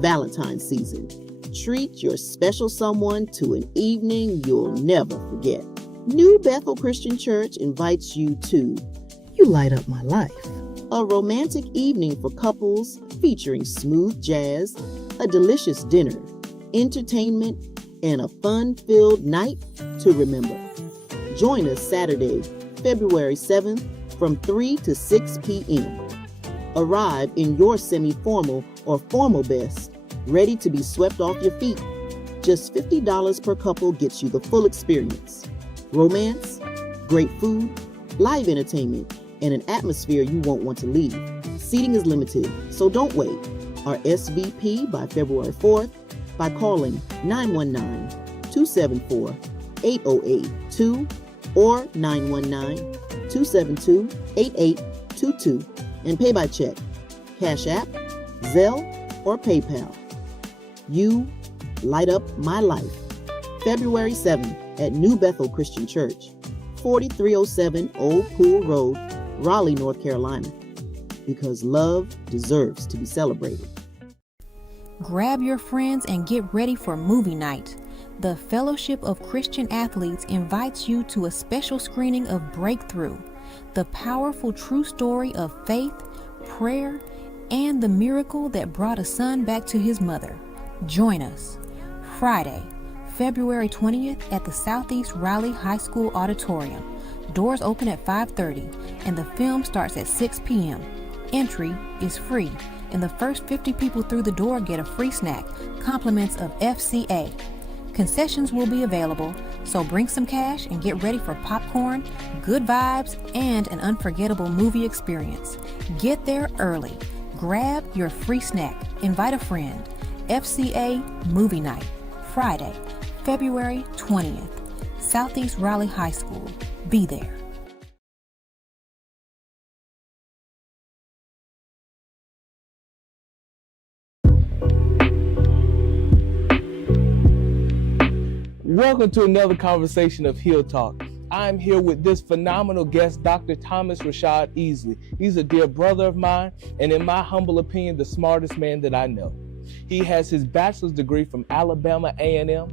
Valentine's season. Treat your special someone to an evening you'll never forget. New Bethel Christian Church invites you to You Light Up My Life, a romantic evening for couples featuring smooth jazz, a delicious dinner, entertainment, and a fun-filled night to remember. Join us Saturday, February 7th from 3 to 6 p.m. Arrive in your semi-formal or formal best, ready to be swept off your feet. Just $50 per couple gets you the full experience. Romance, great food, live entertainment, and an atmosphere you won't want to leave. Seating is limited, so don't wait. RSVP by February 4th by calling 919-274-8082 or 919-272-8822 and pay by check, Cash App, Zelle, or PayPal. You Light Up My Life. February 7th at New Bethel Christian Church, 4307 Old Pool Road, Raleigh, North Carolina. Because love deserves to be celebrated. Grab your friends and get ready for movie night. The Fellowship of Christian Athletes invites you to a special screening of Breakthrough, the powerful true story of faith, prayer, and the miracle that brought a son back to his mother. Join us Friday, February 20th at the Southeast Raleigh High School Auditorium. Doors open at 5:30 and the film starts at 6 p.m. Entry is free, and the first 50 people through the door get a free snack, compliments of FCA. Concessions will be available, so bring some cash and get ready for popcorn, good vibes, and an unforgettable movie experience. Get there early. Grab your free snack. Invite a friend. FCA Movie Night, Friday, February 20th, Southeast Raleigh High School. Be there. Welcome to another conversation of Heal Talk. I'm here with this phenomenal guest, Dr. Thomas Rashad Easley. He's a dear brother of mine, and in my humble opinion, the smartest man that I know. He has his bachelor's degree from Alabama A&M,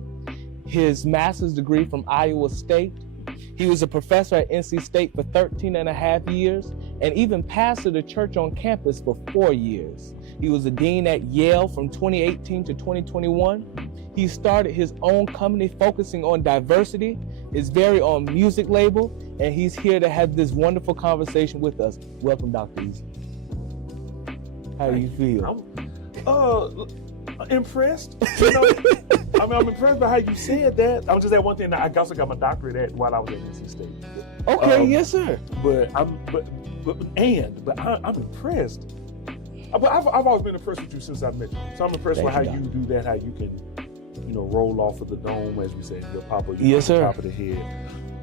his master's degree from Iowa State. He was a professor at NC State for 13 and a half years, and even pastored a church on campus for 4 years. He was a dean at Yale from 2018 to 2021. He started his own company focusing on diversity, his very own music label, and he's here to have this wonderful conversation with us. Welcome, Dr. Easley. How do you feel? I'm impressed. You know, I'm impressed by how you said that. I was just at one thing. I also got my doctorate at while I was at NC State. Okay, yes, sir. But I'm impressed. I've always been impressed with you since I met you. So I'm impressed with how you do that, how you can, roll off of the dome, as we say, your papa, yes, sir. Top of the head.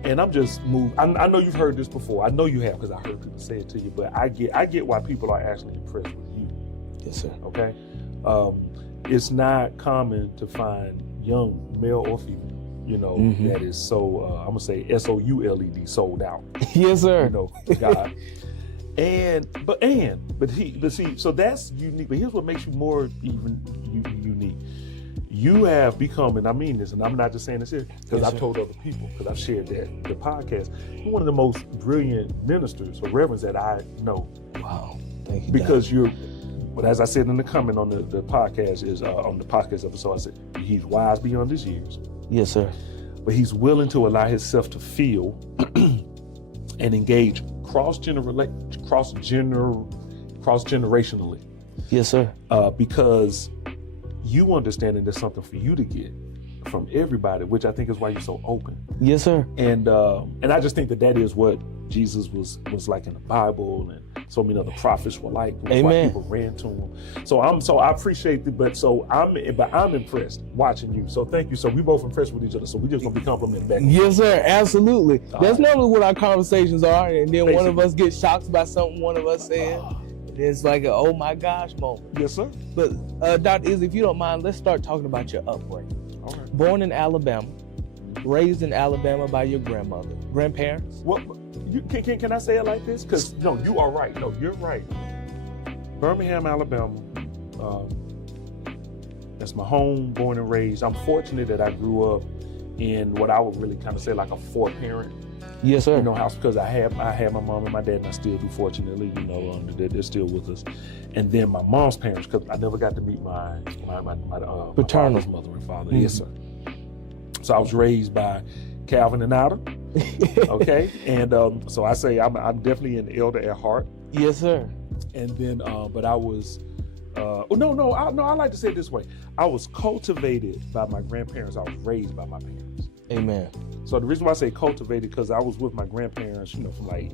And I'm just moved. I know you've heard this before. I know you have because I heard people say it to you. But I get why people are actually impressed with you. Yes, sir. Okay. It's not common to find young male or female, that is so I'm gonna say SOULED, sold out. Yes, sir. God. But see, so that's unique. But here's what makes you more even unique. You have become, and I mean this, and I'm not just saying this here, because I've told other people, because I've shared the podcast, you're one of the most brilliant ministers or reverends that I know. Wow. Thank you. Because but as I said in the comment on the podcast, on the podcast episode, I said, he's wise beyond his years. Yes, sir. But he's willing to allow himself to feel and engage cross-generationally. Yes, sir. Because you understanding there's something for you to get from everybody, which I think is why you're so open. Yes, sir. And I just think that is what Jesus was like in the Bible, and so many other prophets were like. That's Amen. why people ran to him. So I appreciate it, but I'm impressed watching you. So thank you. So we both impressed with each other. So we just gonna be complimenting back. Yes, sir. Absolutely. That's normally what our conversations are, and then Basically. one of us gets shocked by something one of us said. It's like an oh my gosh moment. Yes, sir. But Dr. Easley, if you don't mind, let's start talking about your upbringing. All right. Born in Alabama, raised in Alabama by your grandparents. What? Can I say it like this? Because no, you are right. No, you're right. Birmingham, Alabama. That's my home, born and raised. I'm fortunate that I grew up in what I would really kind of say like a 4-parent, Yes, sir. house, because I had my mom and my dad, and I still do, fortunately, they're still with us. And then my mom's parents, because I never got to meet my Paternal father's mother and father. Yes, sir. So I was raised by Calvin and Ida. Okay, and so I say I'm definitely an elder at heart. Yes, sir. And then, but I was, I like to say it this way: I was cultivated by my grandparents. I was raised by my parents. Amen. So the reason why I say cultivated, because I was with my grandparents, from like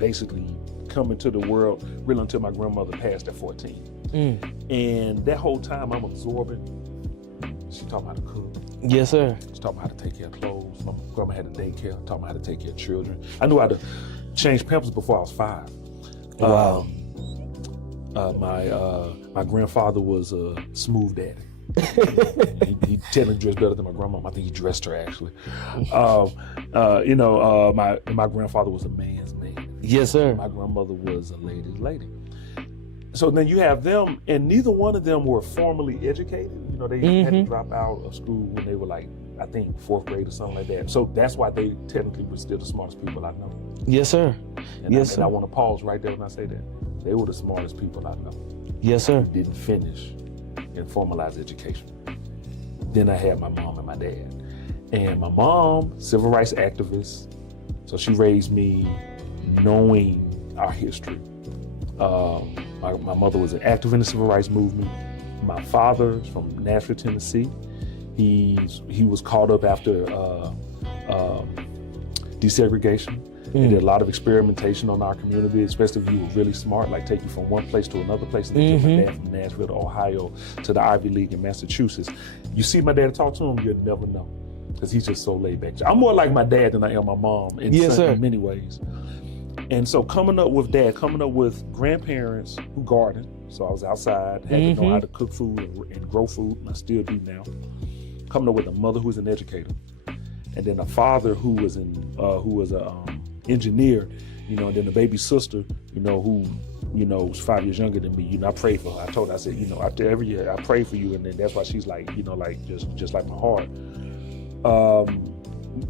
basically coming to the world really until my grandmother passed at 14. And that whole time I'm absorbing. She taught me how to cook. Yes, sir. She taught me how to take care of clothes. My grandma had a daycare, taught me how to take care of children. I knew how to change pampers before I was 5. Wow. My grandfather was a smooth daddy. he technically dressed better than my grandma. I think he dressed her actually. My grandfather was a man's man. Yes, sir. My grandmother was a lady's lady. So then you have them, and neither one of them were formally educated. They had to drop out of school when they were like, I think 4th grade or something like that. So that's why they technically were still the smartest people I know. Yes, sir. And Yes, I sir. want to pause right there when I say that. They were the smartest people I know. Yes, sir. Didn't finish in formalized education. Then I had my mom and my dad. And my mom, civil rights activist, so she raised me knowing our history. My mother was active in the civil rights movement. My father's from Nashville, Tennessee. He was caught up after desegregation. They did a lot of experimentation on our community, especially if you were really smart, like take you from one place to another place. And they took my dad from Nashville to Ohio to the Ivy League in Massachusetts. You see my dad talk to him, you'll never know, because he's just so laid back. I'm more like my dad than I am my mom in many ways. And so coming up with grandparents who gardened, so I was outside, had to know how to cook food and grow food, and I still do now. Coming up with a mother who's an educator, and then a father who was an engineer, and then a baby sister, who was 5 years younger than me. I prayed for her. I told her, I said, every year I pray for you, and then that's why she's like, just like my heart.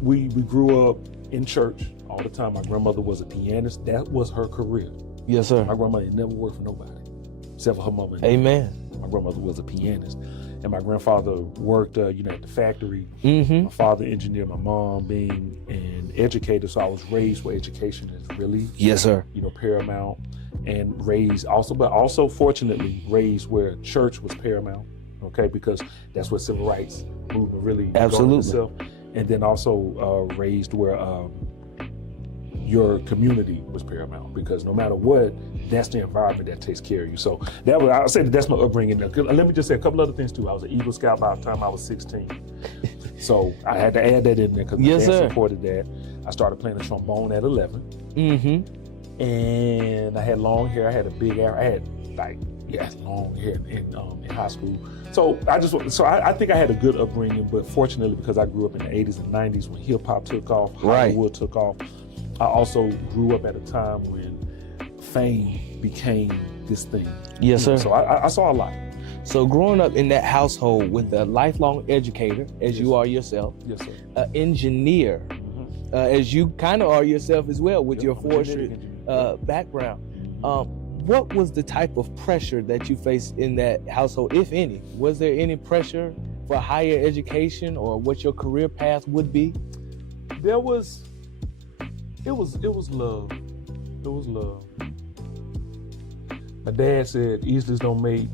We grew up in church all the time. My grandmother was a pianist. That was her career. Yes, sir. My grandmother never worked for nobody except for her mother. Amen. My grandmother was a pianist, and my grandfather worked, at the factory. My father engineered. My mom being an educator, so I was raised where education is really, yes, sir, paramount, and raised also fortunately raised where church was paramount. Okay, because that's where civil rights movement really absolutely itself. And then also raised where your community was paramount, because no matter what, that's the environment that takes care of you. So I'll say that's my upbringing. Let me just say a couple other things too. I was an Eagle Scout by the time I was 16. So I had to add that in there because my dad supported that. I started playing the trombone at 11. And I had long hair. I had a big hair. I had long hair in high school. So I think I had a good upbringing, but fortunately, because I grew up in the 80s and 90s when hip hop took off, Hollywood took off, I also grew up at a time when fame became this thing. Yes, sir. So I saw a lot. So growing up in that household with a lifelong educator, as you are yourself, yes, sir, an engineer, as you kind of are yourself as well with your forestry background. What was the type of pressure that you faced in that household, if any? Was there any pressure for higher education or what your career path would be? It was love. It was love. My dad said Eastleys don't make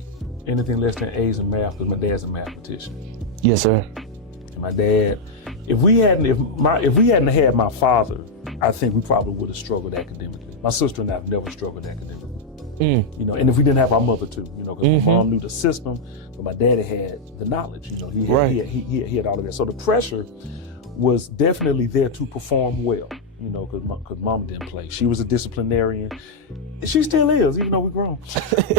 anything less than A's in math because my dad's a mathematician. Yes, sir. And my dad, if we hadn't had my father, I think we probably would have struggled academically. My sister and I have never struggled academically. And if we didn't have our mother too, because my mom knew the system, but my daddy had the knowledge. He had all of that. So the pressure was definitely there to perform well. Because mom didn't play. She was a disciplinarian. She still is, even though we're grown.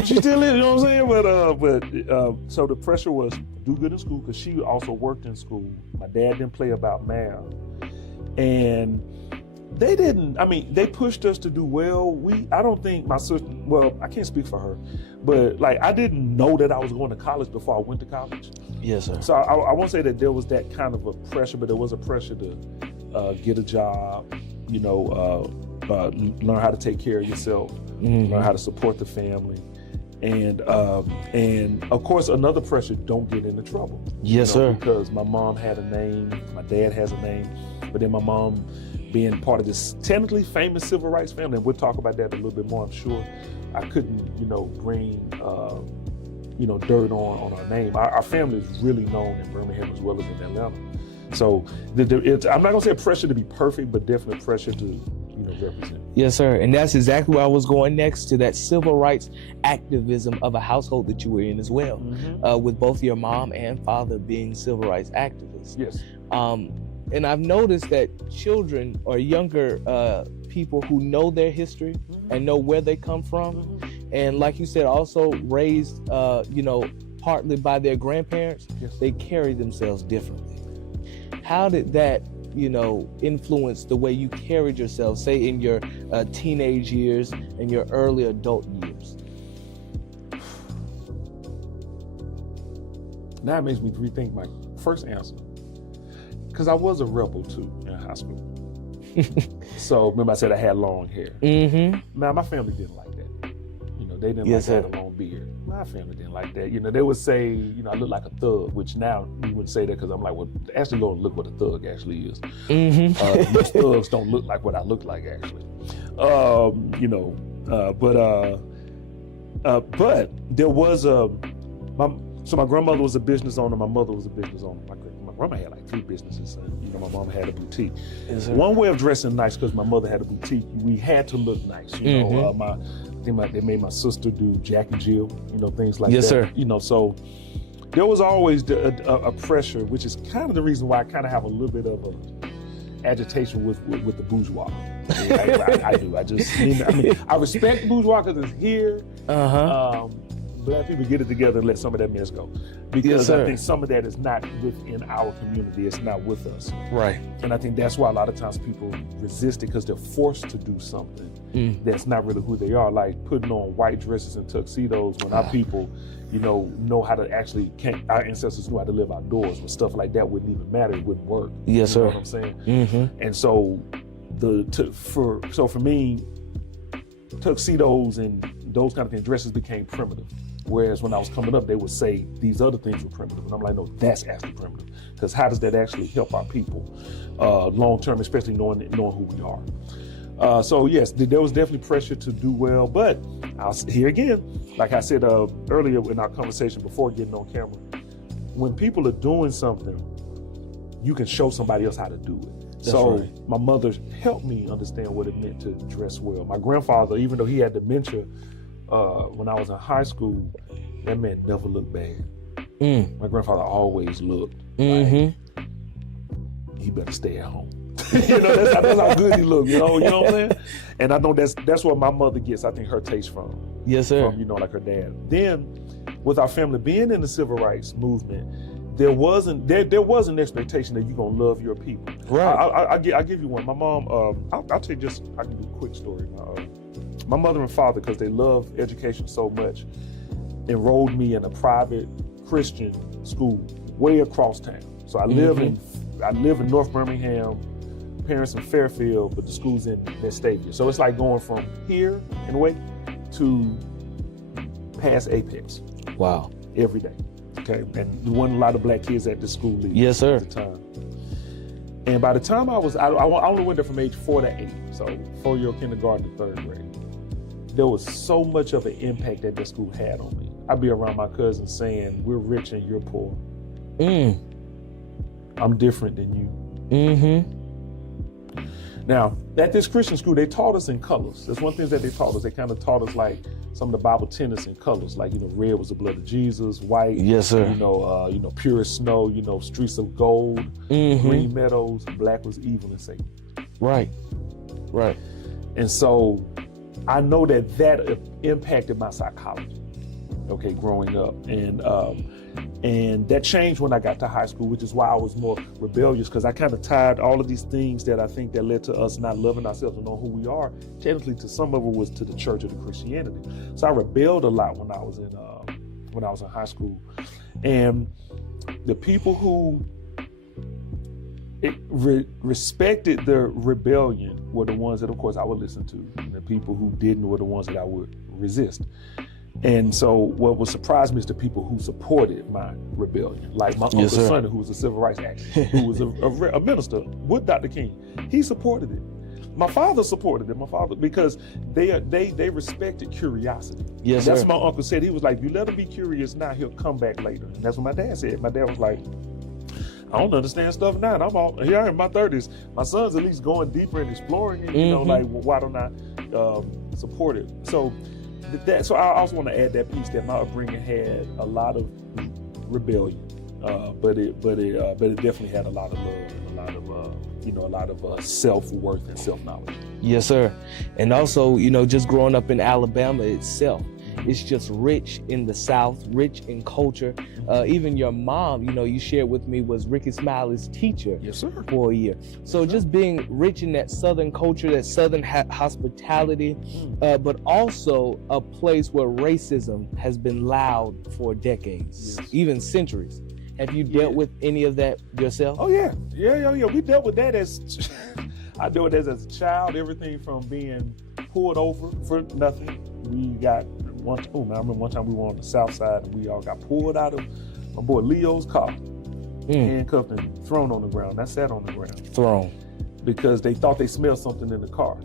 She still is, you know what I'm saying? So the pressure was do good in school, because she also worked in school. My dad didn't play about math. And They didn't. I mean, they pushed us to do well. I don't think my sister. Well, I can't speak for her, but like I didn't know that I was going to college before I went to college. Yes, sir. So I won't say that there was that kind of a pressure, but there was a pressure to get a job. You know, learn how to take care of yourself, learn how to support the family, and of course another pressure: don't get into trouble. Yes, sir. Because my mom had a name, my dad has a name, but then my mom, being part of this technically famous civil rights family, and we'll talk about that a little bit more, I'm sure. I couldn't, bring, dirt on our name. Our family is really known in Birmingham as well as in Atlanta. So I'm not gonna say pressure to be perfect, but definitely pressure to, represent. Yes, sir. And that's exactly where I was going next, to that civil rights activism of a household that you were in as well, with both your mom and father being civil rights activists. Yes. And I've noticed that children or younger people who know their history and know where they come from, and like you said, also raised, partly by their grandparents, they carry themselves differently. How did that, influence the way you carried yourself, say in your teenage years and your early adult years? Now it makes me rethink my first answer. Because I was a rebel too in high school. So remember I said I had long hair. Now my family didn't like that. They didn't like that a long beard. My family didn't like that. They would say, I look like a thug, which now you wouldn't say that because I'm like, well, actually go and look what a thug actually is. Most thugs don't look like what I look like actually. But there was so my grandmother was a business owner, my mother was a business owner. My grandma had like 3 businesses, and my mom had a boutique. One way of dressing nice, because my mother had a boutique, we had to look nice. They made my sister do Jack and Jill, things like that. Yes, sir. So there was always a pressure, which is kind of the reason why I kind of have a little bit of a agitation with the bourgeois. I do. I respect the bourgeois because it's here. Black people get it together and let some of that mess go. Because I think some of that is not within our community. It's not with us. Right. And I think that's why a lot of times people resist it, because they're forced to do something that's not really who they are. Like putting on white dresses and tuxedos when our people, know how to actually, our ancestors knew how to live outdoors, but stuff like that wouldn't even matter. It wouldn't work. Yes, you know sir. what I'm saying? And so for me, tuxedos and those kind of things, dresses became primitive. Whereas when I was coming up, they would say these other things were primitive. And I'm like, no, that's actually primitive. Because how does that actually help our people long term, especially knowing who we are? So yes, there was definitely pressure to do well. But here again, like I said earlier in our conversation before getting on camera, when people are doing something, you can show somebody else how to do it. That's so right. My mother helped me understand what it meant to dress well. My grandfather, even though he had dementia, when I was in high school, that man never looked bad. My grandfather always looked like he better stay at home. That's how good he looked. You know what I'm saying? And I know that's what my mother gets, I think, her taste from. Yes, sir. From like her dad. Then, with our family being in the civil rights movement, there was an expectation that you're gonna love your people. Right. I'll give you one. My mom. I'll tell you I can do a quick story. My mother and father, because they love education so much, enrolled me in a private Christian school way across town. So I live in North Birmingham, parents in Fairfield, but the school's in Vestavia. So it's like going from here in Wake to past Apex. Wow. Every day. Okay. And there wasn't a lot of black kids at the school either. Yes, sir. At the time. And by the time I only went there from age 4 to 8. So 4-year kindergarten to 3rd grade. There was so much of an impact that the school had on me. I'd be around my cousins saying, we're rich and you're poor. I'm different than you. Now, at this Christian school, they taught us in colors. That's one thing that they taught us. They kind of taught us like some of the Bible tenets in colors, like, red was the blood of Jesus, white, yes, sir. Pure as snow, streets of gold, green meadows, black was evil and Satan. Right. And so I know that impacted my psychology, okay, growing up. And And that changed when I got to high school, which is why I was more rebellious, because I kind of tied all of these things that I think that led to us not loving ourselves and knowing who we are. Technically, to some of it was to the church or to Christianity. So I rebelled a lot when I was in high school. And the people who respected the rebellion were the ones that, of course, I would listen to. And the people who didn't were the ones that I would resist. And so what would surprise me is the people who supported my rebellion. Like my Uncle Sonny, who was a civil rights activist, who was a minister with Dr. King. He supported it. My father supported it. My father, because they respected curiosity. Yes, that's sir. what my uncle said. He was like, you let him be curious now, he'll come back later. And that's what my dad said. My dad was like, I don't understand stuff now. And I'm all here. I am in my 30s. My son's at least going deeper and exploring it. You know, like, well, why don't I support it? So I also want to add that piece that my upbringing had a lot of rebellion, but it definitely had a lot of love and a lot of self-worth and self-knowledge. Yes, sir. And also, just growing up in Alabama itself, it's just rich in the South, rich in culture. Even your mom, you shared with me, was Ricky Smiley's teacher. Yes, sir. For a year. So just being rich in that Southern culture, that Southern hospitality, but also a place where racism has been loud for decades, even centuries. Have you dealt with any of that yourself? Oh, yeah. We dealt with that I dealt with that as a child, everything from being pulled over for nothing. We got I remember one time we were on the south side and we all got pulled out of my boy Leo's car, handcuffed and thrown on the ground. I sat on the ground. Thrown. Because they thought they smelled something in the car.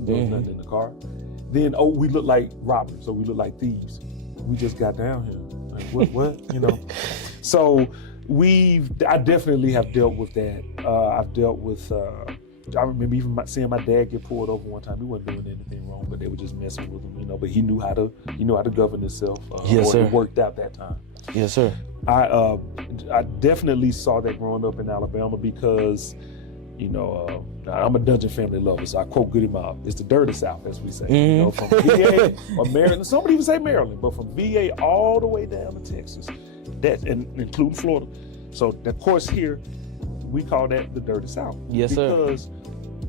There was nothing in the car. Then, we looked like robbers, so we looked like thieves. We just got down here. Like, what? So I definitely have dealt with that. I've dealt with, I remember even seeing my dad get pulled over one time. He wasn't doing anything wrong, but they were just messing with him, but he knew how to govern himself. Yes, sir. It worked out that time. Yes, sir. I definitely saw that growing up in Alabama because, I'm a Dungeon Family lover, so I quote Goody Mob. It's the dirty South, as we say. From VA or Maryland. Somebody even say Maryland, but from VA all the way down to Texas, including Florida. So, of course, here we call that the dirty South. Yes, sir. Because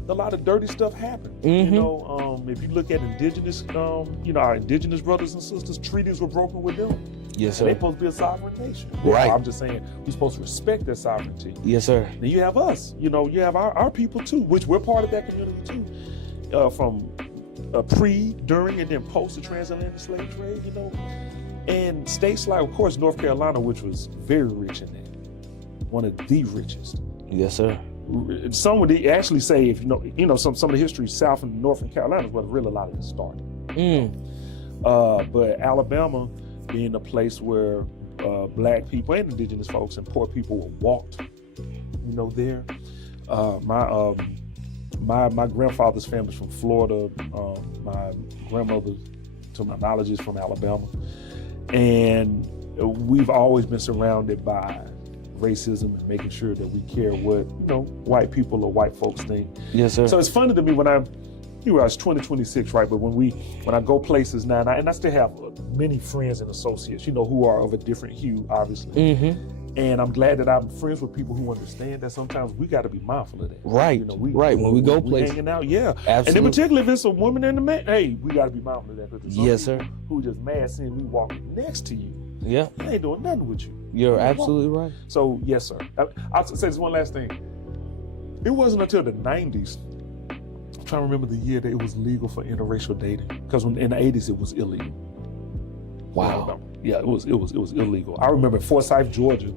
a lot of dirty stuff happened. If you look at indigenous, our indigenous brothers and sisters, treaties were broken with them. Yes, sir. They're supposed to be a sovereign nation. Right. I'm just saying we're supposed to respect their sovereignty. Yes, sir. Then you have us. You have our people too, which we're part of that community too. From pre, during, and then post the transatlantic slave trade. And states like, of course, North Carolina, which was very rich in that, one of the richest. Yes, sir. Some would actually say, if some of the history, South and North and Carolina is where really a lot of it started. But Alabama being a place where black people and indigenous folks and poor people were walked, there. My grandfather's family's from Florida. My grandmother, to my knowledge, is from Alabama. And we've always been surrounded by racism and making sure that we care what, white people or white folks think. Yes, sir. So it's funny to me when I was 26, right? But when I go places now, and I still have many friends and associates, who are of a different hue, obviously. And I'm glad that I'm friends with people who understand that sometimes we got to be mindful of that. Right. When we go places. Hanging out, yeah. Absolutely. And in particular, if it's a woman and a man, hey, we got to be mindful of that. Because yes, sir. Who just mad seeing me walking next to you. Yeah. They ain't doing nothing with you. You're absolutely right. So, yes, sir. I'll say this one last thing. It wasn't until the 90s, I'm trying to remember the year that it was legal for interracial dating. Because in the 80s, it was illegal. Wow. Yeah, it was illegal. I remember in Forsyth, Georgia,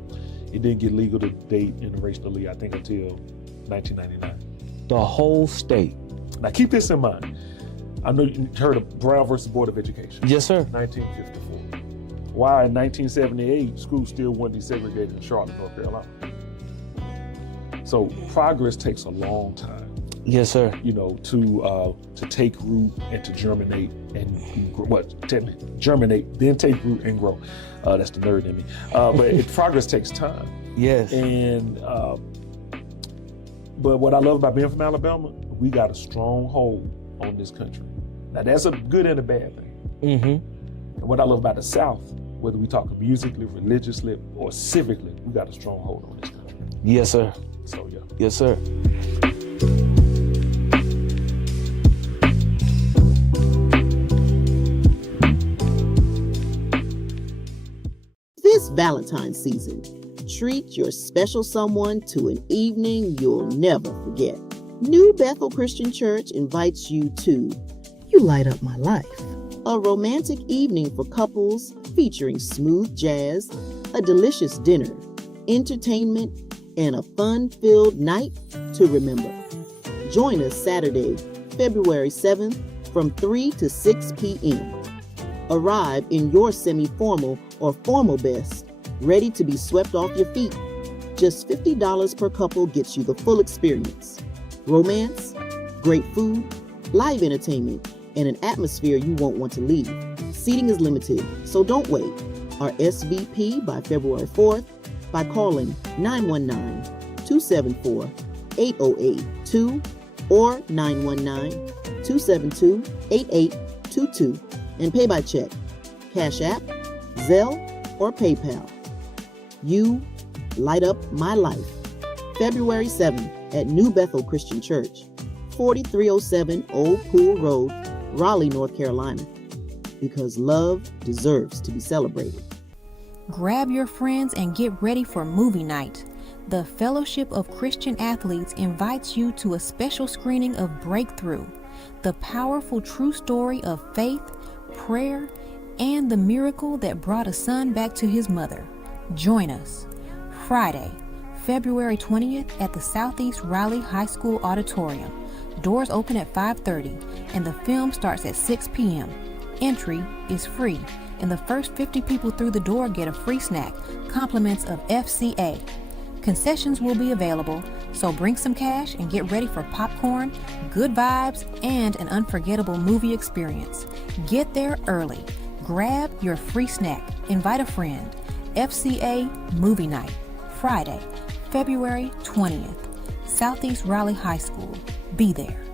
it didn't get legal to date interracially, I think, until 1999. The whole state. Now, keep this in mind. I know you heard of Brown versus Board of Education. Yes, sir. 1954. Why in 1978, schools still weren't desegregated in Charlotte, North Carolina. So progress takes a long time. Yes, sir. To take root and to germinate and germinate, then take root and grow. That's the nerd in me. But progress takes time. Yes. And but what I love about being from Alabama, we got a strong hold on this country. Now that's a good and a bad thing. And what I love about the South whether we talk musically, religiously, or civically, we got a strong hold on this country. Yes, sir. So yeah. Yes, sir. This Valentine's season, treat your special someone to an evening you'll never forget. New Bethel Christian Church invites you to You Light Up My Life, a romantic evening for couples featuring smooth jazz, a delicious dinner, entertainment, and a fun-filled night to remember. Join us Saturday, February 7th from 3 to 6 p.m. Arrive in your semi-formal or formal best, ready to be swept off your feet. Just $50 per couple gets you the full experience. Romance, great food, live entertainment, and an atmosphere you won't want to leave. Seating is limited, so don't wait. RSVP by February 4th by calling 919-274-8082 or 919-272-8822 and pay by check, Cash App, Zelle, or PayPal. You Light Up My Life. February 7th at New Bethel Christian Church, 4307 Old Pool Road, Raleigh, North Carolina. Because love deserves to be celebrated. Grab your friends and get ready for movie night. The Fellowship of Christian Athletes invites you to a special screening of Breakthrough, the powerful true story of faith, prayer, and the miracle that brought a son back to his mother. Join us Friday, February 20th at the Southeast Raleigh High School Auditorium. Doors open at 5:30 and the film starts at 6 p.m. Entry is free, and the first 50 people through the door get a free snack, compliments of FCA. Concessions will be available, so bring some cash and get ready for popcorn, good vibes, and an unforgettable movie experience. Get there early. Grab your free snack. Invite a friend. FCA Movie Night, Friday, February 20th, Southeast Raleigh High School. Be there.